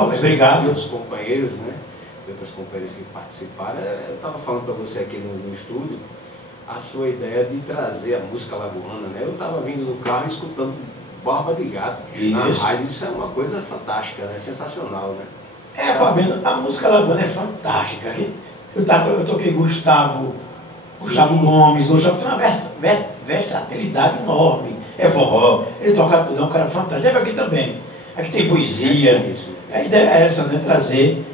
obrigado. E outros companheiros, né? E outras companheiras que participaram. Eu estava falando para você aqui no estúdio a sua ideia de trazer a música alagoana, né? Eu estava vindo no carro escutando Barba de Gato na rádio. Isso é uma coisa fantástica, né? Sensacional, né? Fabiano, a música alagoana é fantástica. Eu toquei Gustavo Gomes, Gustavo tem uma versatilidade enorme. É forró, ele toca tudo, é um cara fantástico. Teve aqui também. Aqui tem poesia. A ideia é essa, né? Trazer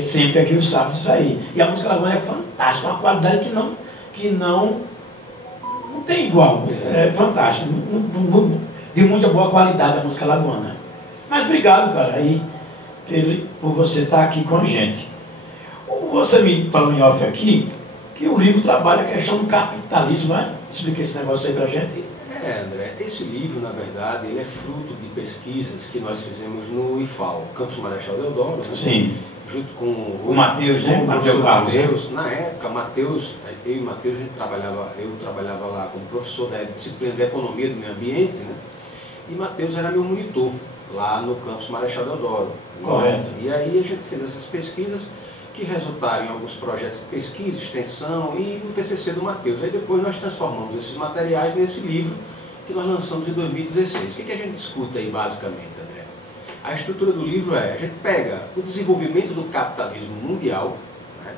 sempre aqui os sábados isso aí. E a música alagoana é fantástica, uma qualidade que não tem igual. É fantástica. De muita boa qualidade a música alagoana. Mas obrigado, cara, aí, por você estar aqui com a gente. Você me falou em off aqui que o livro trabalha a questão do capitalismo, né? Explica esse negócio aí pra gente. André, esse livro, na verdade, ele é fruto de pesquisas que nós fizemos no IFAL, Campus Marechal Deodoro, né? Sim. Junto com o Matheus, né? Matheus. Na época, eu e Matheus, eu trabalhava lá como professor da disciplina de Economia do Meio Ambiente, né? E Matheus era meu monitor lá no Campus Marechal Deodoro. Correto. E aí a gente fez essas pesquisas que resultaram em alguns projetos de pesquisa, extensão e no TCC do Matheus. Aí depois nós transformamos esses materiais nesse livro que nós lançamos em 2016. O que a gente discute aí basicamente, André? A estrutura do livro a gente pega o desenvolvimento do capitalismo mundial, né,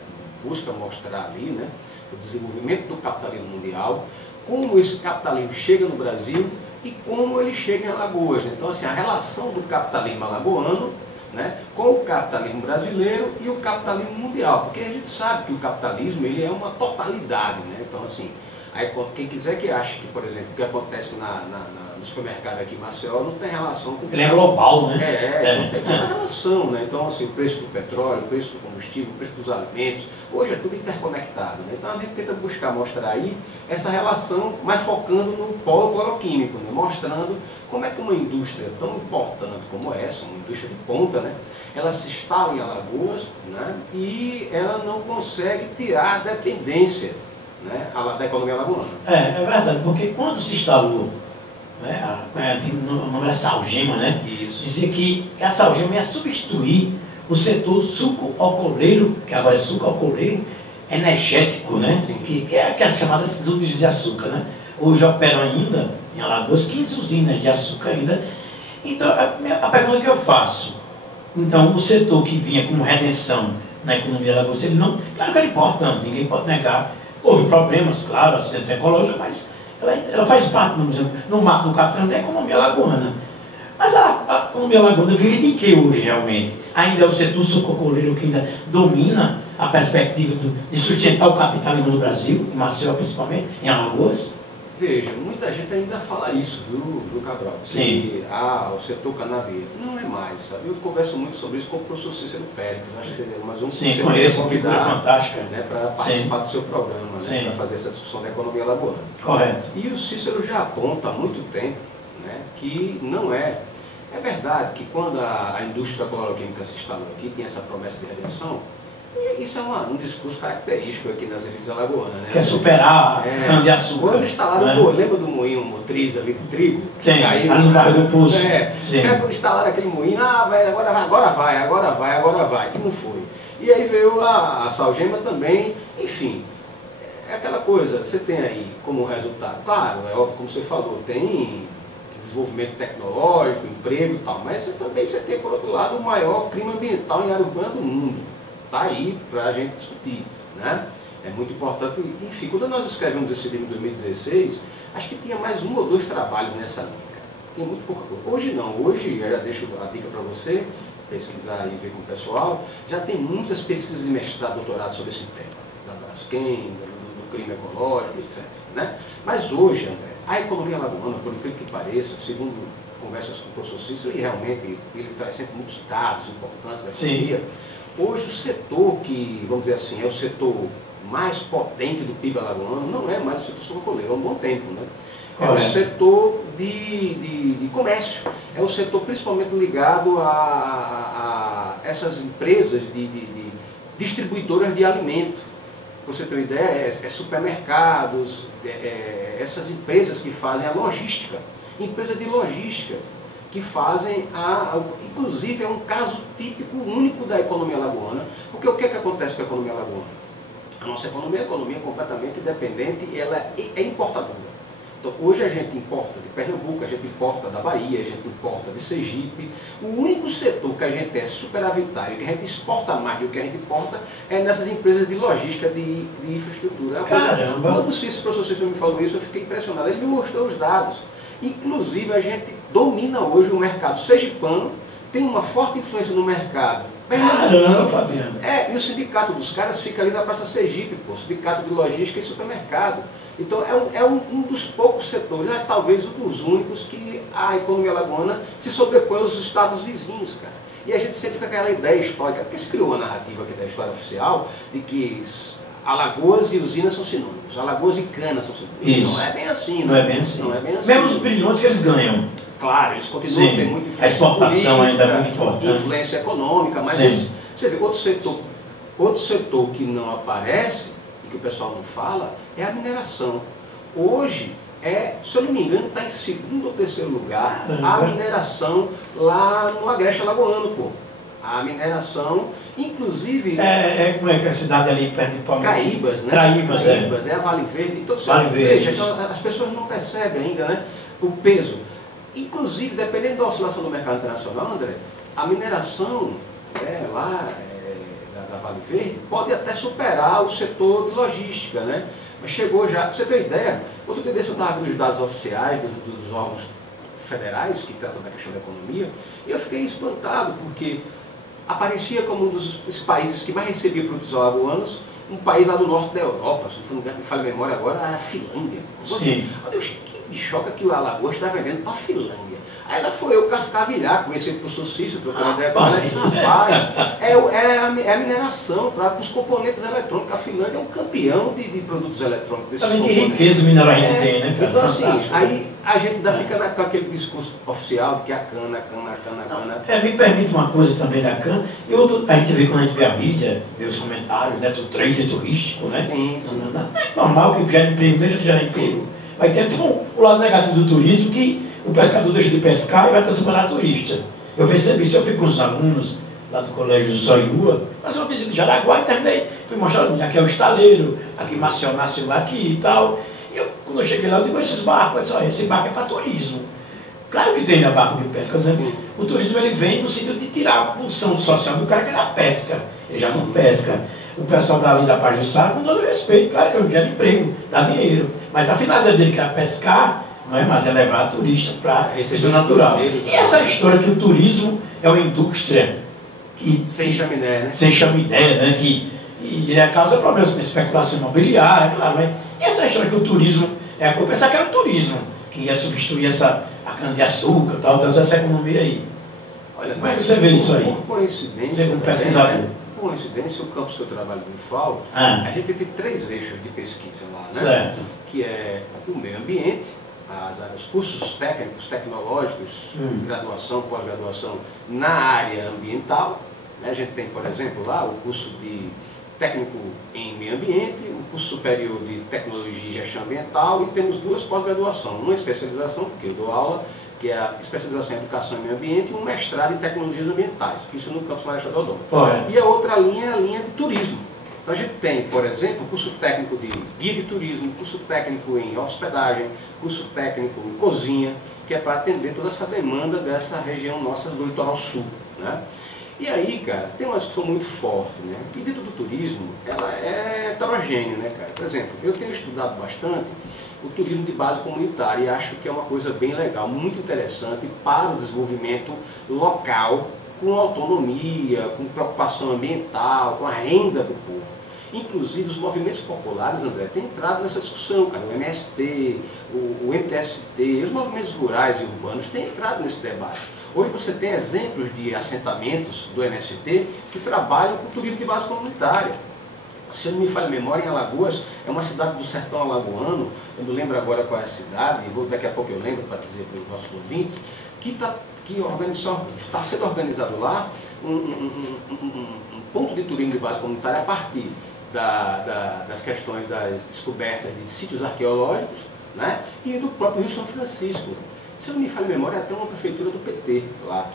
busca mostrar ali, né, o desenvolvimento do capitalismo mundial, como esse capitalismo chega no Brasil e como ele chega em Alagoas. Então, assim, a relação do capitalismo alagoano, né, com o capitalismo brasileiro e o capitalismo mundial, porque a gente sabe que o capitalismo ele é uma totalidade, né? Então, assim, aí, quem quiser que ache que, por exemplo, o que acontece no supermercado aqui em Maceió não tem relação com... Ele é global, né? Não tem nenhuma relação, né? Então, assim, o preço do petróleo, o preço do combustível, o preço dos alimentos, hoje é tudo interconectado, né? Então, a gente tenta buscar mostrar aí essa relação, mas focando no polo cloroquímico, né? Mostrando como é que uma indústria tão importante como essa, uma indústria de ponta, né? Ela se instala em Alagoas, né? E ela não consegue tirar a dependência, né, da economia alagoana. É verdade, porque quando se instalou, né, o nome era Salgema, né? Isso. Dizia que a Salgema ia substituir o setor suco-alcooleiro, que agora é suco-alcooleiro energético, né? Que é as chamadas usinas de açúcar, né? Hoje operam ainda em Alagoas 15 usinas de açúcar ainda. Então, a pergunta que eu faço, então, o setor que vinha como redenção na economia alagoana, ele não, claro que era importante, ninguém pode negar. Houve problemas, claro, acidentes ecológicos, mas ela faz parte, vamos dizer, no marco do capitalismo da economia alagoana. Mas a economia alagoana vive de que hoje, realmente? Ainda é o setor sucrocoleiro que ainda domina a perspectiva de sustentar o capitalismo no Brasil, em Maceió principalmente, em Alagoas? Veja, muita gente ainda fala isso, viu Cabral? Sim. Que o setor canavieiro não é mais, sabe? Eu converso muito sobre isso com o professor Cícero Pérez, acho que seria mais um Sim, conheço, convidado, fantástica, né, para participar do seu programa, né, para fazer essa discussão da economia alagoana. Correto. E o Cícero já aponta há muito tempo, né, que não é. É verdade que quando a indústria cloroquímica se instalou aqui, tem essa promessa de redenção. Isso é um discurso característico aqui nas elites alagoanas, né? Quer superar a cana-de-açúcar. Quando instalaram, lembra do moinho motriz ali de trigo? Sim, caiu, ali no bairro do Pulso. Os caras quando instalaram aquele moinho, agora vai, que não foi. E aí veio a Salgema também, enfim, é aquela coisa, você tem aí como resultado, claro, é óbvio, como você falou, tem desenvolvimento tecnológico, emprego e tal, mas você tem, por outro lado, o maior crime ambiental em área urbana do mundo. Está aí para a gente discutir, né? É muito importante. Enfim, quando nós escrevemos esse livro em 2016, acho que tinha mais 1 ou 2 trabalhos nessa linha. Tem muito pouca coisa. Hoje não, hoje, eu já deixo a dica para você, pesquisar e ver com o pessoal, já tem muitas pesquisas de mestrado, doutorado sobre esse tema, da Braskem, do crime ecológico, etc. Né? Mas hoje, André, a economia alagoana, por incrível que pareça, segundo conversas com o professor Cícero, e realmente ele traz sempre muitos dados importantes da economia. Hoje o setor que, vamos dizer assim, é o setor mais potente do PIB alagoano, não é mais o setor sucrocoleiro, há um bom tempo, né? É o setor de comércio, é o setor principalmente ligado a essas empresas de distribuidoras de alimento. Para você ter uma ideia, supermercados, essas empresas que fazem a logística, empresas de logísticas, que fazem, inclusive é um caso típico, único da economia alagoana, porque o que é que acontece com a economia alagoana? A nossa economia é uma economia completamente independente e ela é importadora. Então, hoje a gente importa de Pernambuco, a gente importa da Bahia, a gente importa de Sergipe. O único setor que a gente é superavitário, que a gente exporta mais do que a gente importa, é nessas empresas de logística, de infraestrutura. Caramba! Quando o professor Cícero me falou isso, eu fiquei impressionado. Ele me mostrou os dados. Inclusive, a gente domina hoje o mercado sergipano, tem uma forte influência no mercado. Caramba, Fabiano! E o sindicato dos caras fica ali na Praça Sergipe, pô, sindicato de logística e supermercado. Então é um dos poucos setores, mas talvez um dos únicos, que a economia alagoana se sobrepõe aos estados vizinhos, cara. E a gente sempre fica com aquela ideia histórica, porque se criou a narrativa aqui da história oficial de que Alagoas e usina são sinônimos, Alagoas e cana são sinônimos. Isso. Não é bem assim, não é bem assim. Não é bem assim. Mesmo os bilhões que eles ganham. Claro, eles continuam a ter muita influência a exportação política, ainda é muito importante. Influência econômica, mas você vê, outro setor que não aparece, e que o pessoal não fala, é a mineração. Hoje, se eu não me engano, está em segundo ou terceiro lugar a mineração lá no Agreste Alagoano, pô. A mineração, inclusive... Como é que é a cidade ali perto de Palmeiras? Caíbas, né? Caíbas, é a Vale Verde. Então, Vale Verde. Veja, então, as pessoas não percebem ainda, né, o peso. Inclusive, dependendo da oscilação do mercado internacional, André, a mineração lá da Vale Verde pode até superar o setor de logística, né? Mas chegou já, pra você ter uma ideia, outro dia desse eu estava vendo os dados oficiais dos órgãos federais que tratam da questão da economia, e eu fiquei espantado, porque aparecia como um dos países que mais recebia produtos alagoanos, um país lá do norte da Europa, se não me falha a memória agora, a Finlândia. Sim. Me choca que o Alagoas está vendendo para a Finlândia. Aí lá foi eu cascavilhar, conversei com o professor Cícero, trocando ideia com ela, e disse, rapaz, é a mineração para os componentes eletrônicos. A Finlândia é um campeão de produtos eletrônicos. Também que riqueza mineral a gente tem, né, cara? Então assim, aí a gente ainda fica com aquele discurso oficial de que a cana. Me permite uma coisa também da cana, a gente vê quando a gente vê a mídia, vê os comentários, né, do trade turístico, né? Sim. É normal que gera emprego, deixa de gerar emprego. Vai ter o lado negativo do turismo, que o pescador deixa de pescar e vai transportar turista. Eu percebi isso, eu fui com os alunos lá do colégio Zoiúa, fazer uma visita de Jaraguá e terminei, fui mostrar, aqui é o estaleiro, aqui Maceió nasceu aqui e tal. E quando eu cheguei lá, eu digo, esses barcos, esse barco é para turismo. Claro que tem ainda barco de pesca, o turismo ele vem no sentido de tirar a função social do cara que é da pesca, ele já não pesca. O pessoal dali da Pajuçara, com todo respeito, claro que é um dia de emprego, dá dinheiro, mas a finalidade dele que é pescar, não é mais, é levar turista para isso natural. E essa história que o turismo é uma indústria que, sem chaminé, né? Sem chaminé, né? E ele causa problemas com especulação imobiliária, claro, né? E essa história que o turismo eu pensava que era o turismo que ia substituir a cana-de-açúcar, tal, essa economia aí. Olha, como é que você vê isso aí? Por coincidência, um pesquisador. Por coincidência, o campus que eu trabalho no IFAL, a gente tem 3 eixos de pesquisa lá, né? Certo. Que é o meio ambiente, os cursos técnicos, tecnológicos, graduação, pós-graduação na área ambiental. Né? A gente tem, por exemplo, lá o curso de técnico em meio ambiente, o curso superior de tecnologia e gestão ambiental, e temos 2 pós-graduações, uma especialização, porque eu dou aula, que é a especialização em educação e meio ambiente, e um mestrado em tecnologias ambientais, isso no campus Marechal Deodoro. E a outra linha é a linha de turismo. Então a gente tem, por exemplo, curso técnico de guia de turismo, curso técnico em hospedagem, curso técnico em cozinha, que é para atender toda essa demanda dessa região nossa do litoral sul, né? E aí, cara, tem umas que são muito fortes, né? E dentro do turismo, ela é heterogênea, né, cara? Por exemplo, eu tenho estudado bastante o turismo de base comunitária e acho que é uma coisa bem legal, muito interessante para o desenvolvimento local, com autonomia, com preocupação ambiental, com a renda do povo. Inclusive, os movimentos populares, André, têm entrado nessa discussão, cara. O MST, o MTST, os movimentos rurais e urbanos têm entrado nesse debate. Hoje você tem exemplos de assentamentos do MST que trabalham com turismo de base comunitária. Se eu não me falha a memória, em Alagoas, é uma cidade do sertão alagoano, eu não lembro agora qual é a cidade, daqui a pouco eu lembro para dizer para os nossos ouvintes, que está sendo organizado lá um ponto de turismo de base comunitária a partir das questões das descobertas de sítios arqueológicos, né, e do próprio Rio São Francisco. Se não me falha a memória, é até uma prefeitura do PT lá.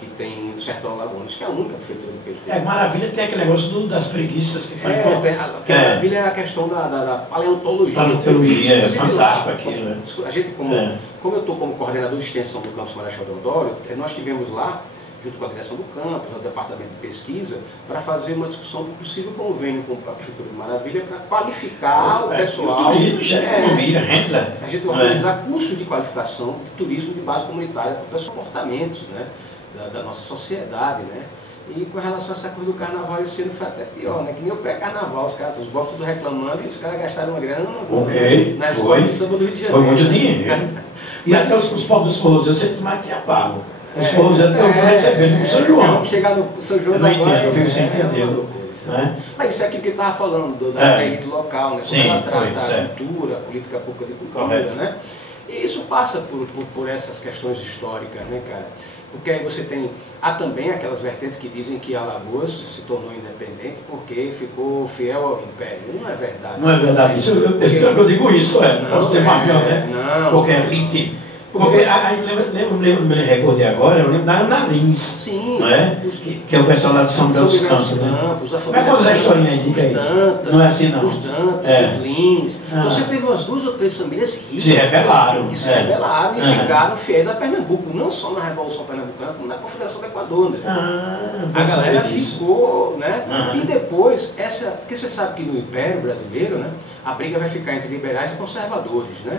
Que tem no Sertão Alagoano, que é a única prefeitura do PT. Maravilha tem aquele negócio das preguiças. Maravilha é a questão da paleontologia. Paleontologia, é fantástico aquilo. A gente, como eu estou como coordenador de extensão do campus Marechal Deodoro, nós tivemos lá, junto com a direção do campus, o departamento de pesquisa, para fazer uma discussão do possível convênio com a Prefeitura de Maravilha para qualificar o pessoal. O turismo, economia, renda. A gente organizar cursos de qualificação de turismo de base comunitária para os comportamentos, né, da nossa sociedade, né? E com relação a essa coisa do carnaval, esse ano foi até pior, né? Que nem o pré-carnaval, os blocos tudo reclamando e os caras gastaram uma grana na escola de samba do Rio de Janeiro. Foi muito dinheiro. E até os povos dos forrozeiros sempre mais tinha pago. Os forrozeiros estão recebendo com o São João. Vamos chegar no São João da Glória. Eu fico sem entender. Mas isso é aquilo que ele estava falando, da elite local, né? Como ela trata a cultura, a política pública de cultura, né? E isso passa por essas questões históricas, né, cara? Porque aí você tem, há também aquelas vertentes que dizem que Alagoas se tornou independente porque ficou fiel ao Império. Não é verdade. Não é verdade. Isso, eu digo isso, não posso ser mais, né? Não. Porque aí me recordei agora, eu lembro da Ana Lins. Sim. Não é? Que é o pessoal lá de São Miguel dos Campos. Mas qual é a historinha aí? Os Dantas, não é assim, não. Os Dantas, os Lins. Então você teve umas 2 ou 3 famílias ricas. Se rebelaram. Que se rebelaram e ficaram fiéis a Pernambuco. Não só na Revolução Pernambucana, como na Confederação do Equador, né? A galera ficou, né? E depois, porque você sabe que no Império Brasileiro, né, a briga vai ficar entre liberais e conservadores, né?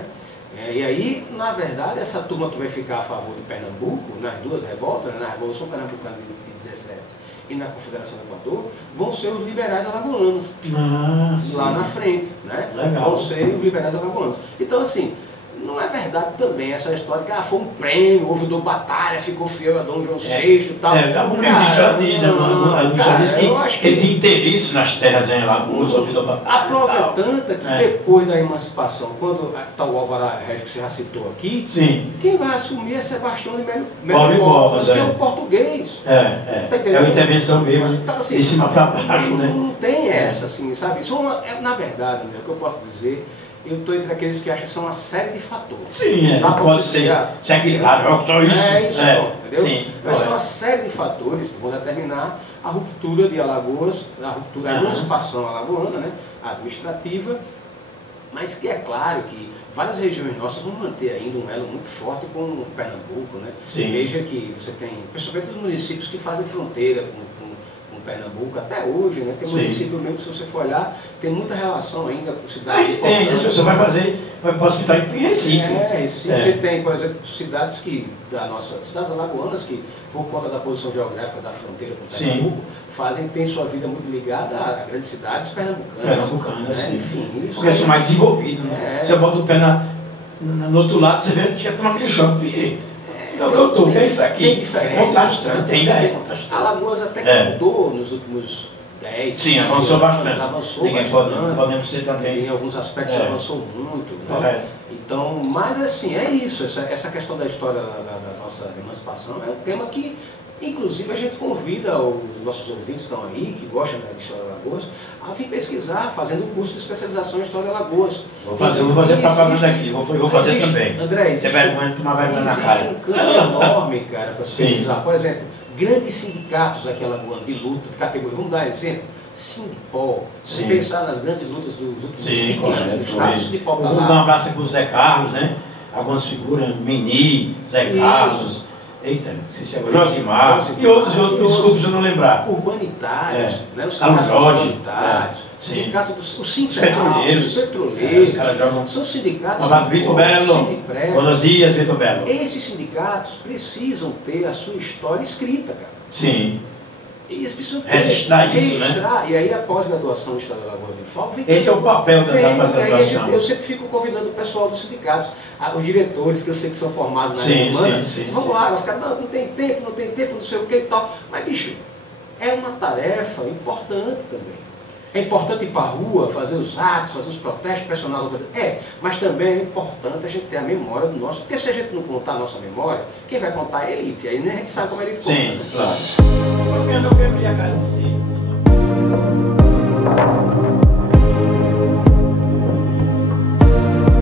E aí, na verdade, essa turma que vai ficar a favor de Pernambuco, nas 2 revoltas, na Revolução Pernambucana de 17 e na Confederação do Equador, vão ser os liberais alagoanos, lá na frente, né? Vão ser os liberais alagoanos. Então, assim, não é verdade também essa história que foi um prêmio, houve dor batalha, ficou fiel a Dom João VI e tal. Algum cara diz que ele tinha interesse nas terras em Alagoas, houve dor batalha. A prova é tanta que depois da emancipação, quando está o Alvará Régio que você já citou aqui, quem vai assumir é Sebastião de Melo Covas, que é um português. É uma intervenção mesmo, então, assim, de cima para baixo, né? Não tem essa, assim, sabe? Isso na verdade, né, o que eu posso dizer, eu estou entre aqueles que acham que são uma série de fatores. Sim, pode ser equitável, só isso. Isso, entendeu? Sim, mas são uma série de fatores que vão determinar a ruptura de Alagoas, a emancipação alagoana, né, administrativa, mas que é claro que várias regiões nossas vão manter ainda um elo muito forte com o Pernambuco, né? Veja que você tem, principalmente os municípios que fazem fronteira com Pernambuco, até hoje, né? Tem município mesmo, se você for olhar, tem muita relação ainda com cidades. Aí tem, as pessoas vai para o hospital em Recife. Recife tem, por exemplo, cidades cidades alagoanas que, por conta da posição geográfica da fronteira com Pernambuco, tem sua vida muito ligada a grandes cidades pernambucanas. Né? Enfim, isso porque são mais desenvolvidos, né? Você bota o pé no outro lado, você vê que toma aquele choque. É o que eu estou, que é isso aqui. Tem diferença. Contrastante, ainda é contrastante. Alagoas até que mudou nos últimos 10, sim, avançou bastante. Avançou bastante. Podemos ser também. Em alguns aspectos avançou muito. Né? Correto. Então, mas assim, é isso. Essa questão da história da nossa emancipação é um tema que, inclusive, a gente convida os nossos ouvintes que estão aí, que gostam da história de Alagoas, a vir pesquisar, fazendo um curso de especialização em história de Alagoas. Vou fazer propaganda aqui, vou fazer também. André, existe tomar vergonha na cara. Um campo enorme, cara, para se pesquisar. Por exemplo, grandes sindicatos aqui em Alagoas, de luta, de categoria. Vamos dar exemplo. Sindipol. Se você pensar nas grandes lutas dos últimos 20 anos do Estado, Sindipol está lá. Vou dar um abraço aqui para o Zé Carlos, né? Algumas figuras, Meni, Zé Carlos. Eita, esqueci agora. Josimar. E outros, desculpe se eu não lembrar. Urbanitários, né? Os sindicatos urbanitários, os petroleiros, os caras jogam. São sindicatos. Vitor Belo. Buenos dias, Vitor Belo. Esses sindicatos precisam ter a sua história escrita, cara. Sim. Eles precisam registrar isso, né? E aí a pós-graduação de História da Lagoa de Fal esse é o papel da pós-graduação. Eu sempre fico convidando o pessoal dos sindicatos, os diretores, que eu sei que são formados na área humana. Vamos lá, os caras, não tem tempo, não sei o que e tal. Mas, bicho, é uma tarefa importante também. É importante ir para a rua, fazer os atos, fazer os protestos, pressionar as autoridades. Mas também é importante a gente ter a memória do nosso. Porque se a gente não contar a nossa memória, quem vai contar é a elite. Aí a gente sabe como a elite conta. Sim, claro. Eu quero lhe agradecer.